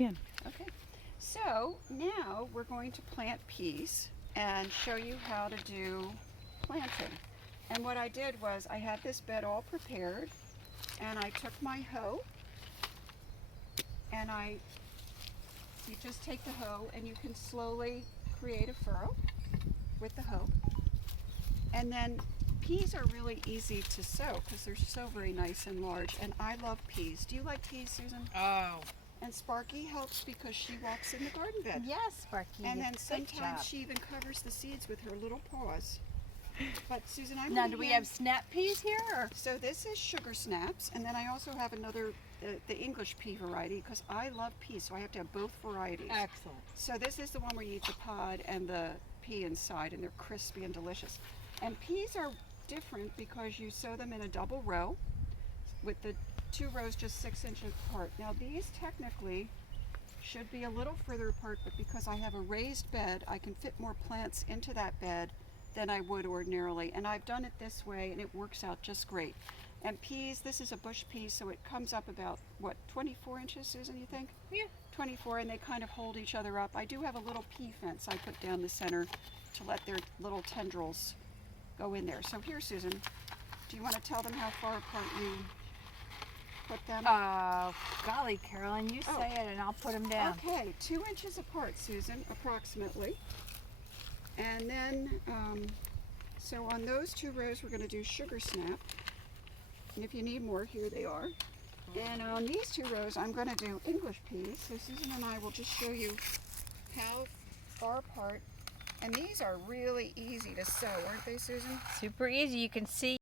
can. Okay. So now we're going to plant peas and show you how to do planting. And what I did was I had this bed all prepared, and I took my hoe, and you just take the hoe and you can slowly create a furrow with the hoe. And then peas are really easy to sow because they're so very nice and large, and I love peas. Do you like peas, Susan? Oh. And Sparky helps because she walks in the garden bed. Yes, Sparky. And then Good sometimes job. she even covers the seeds with her little paws. But Susan, I'm Now, gonna do we hand- have snap peas here? Or? So this is sugar snaps, and then I also have another, the English pea variety, because I love peas, so I have to have both varieties. Excellent. So this is the one where you eat the pod and the pea inside, and they're crispy and delicious. And peas are different because you sow them in a double row with the 2 rows just 6 inches apart. Now these technically should be a little further apart, but because I have a raised bed, I can fit more plants into that bed than I would ordinarily. And I've done it this way, and it works out just great. And peas, this is a bush pea, so it comes up about, what, 24 inches, Susan, you think? Yeah. 24, and they kind of hold each other up. I do have a little pea fence I put down the center to let their little tendrils go in there. So here, Susan, do you want to tell them how far apart you put them? Golly, Carolyn, you say it and I'll put them down. Okay, 2 inches apart, Susan, approximately. And then, so on those 2 rows, we're going to do sugar snap. And if you need more, here they are. And on these 2 rows, I'm going to do English peas. So Susan and I will just show you how far apart. And these are really easy to sow, aren't they, Susan? Super easy. You can see